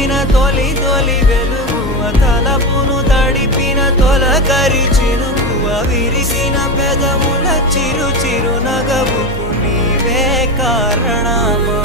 నింపిన తొలి తొలి వెలుగువ తలపును తడిపిన తొలకరి చినుకువ విరిసిన పెదముల చిరు చిరు నగవుకు నీవే కారణమా